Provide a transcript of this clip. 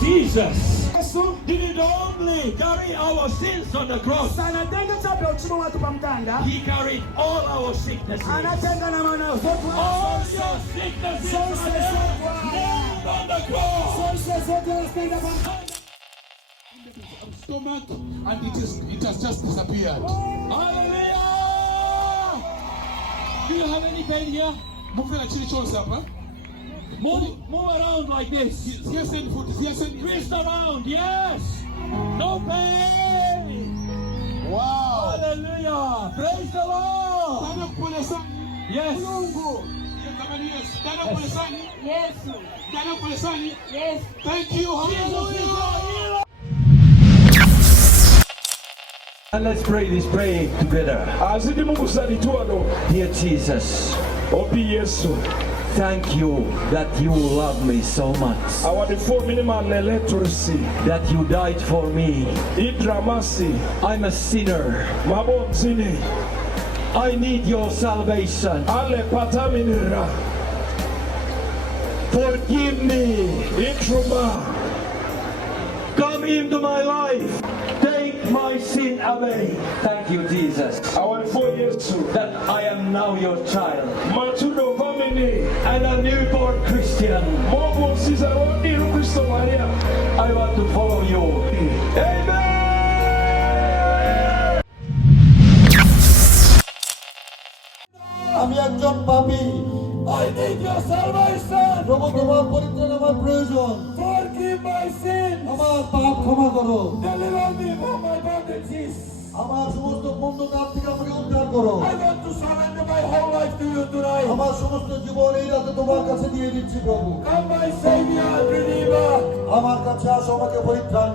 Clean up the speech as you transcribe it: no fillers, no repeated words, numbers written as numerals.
Jesus Yesu didn't only carry our sins on the cross, sanatenga chape uchimo watu pa mtanda, he carried all our sicknesses. anatenga na maana zote All your sicknesses are nailed on the cross. Stomach, and it has just disappeared. Hallelujah! Do you have any pain here? Move Around like this. Twist around, yes. No pain. Wow. Hallelujah. Praise the Lord. Yes. Yes. Thank you. Hallelujah. And let's pray this prayer together. Dear Jesus, thank you that you love me so much, that you died for me. I'm a sinner. I need your salvation. Forgive me. Come into my life. Take my sin away. Thank you, Jesus, that I am now your child and a newborn Christian. I want to follow you. Amen. আমি একজন পাপী, I need your salvation. প্রভু তোমার পরিত্রাণ আমার প্রয়োজন। Forgive my sins. আমার পাপ ক্ষমা করো, Deliver me from my bondages. আমার সমস্ত বন্ধকার থেকে আমাকে উদ্ধার করো। I want to surrender my whole life to you tonight. আমার সমস্ত জীবন এই রাতে তোমার কাছে দিয়ে দিচ্ছি প্রভু। Come my Savior and Redeemer. আমার কাছে আসো, আমাকে পরিত্রাণ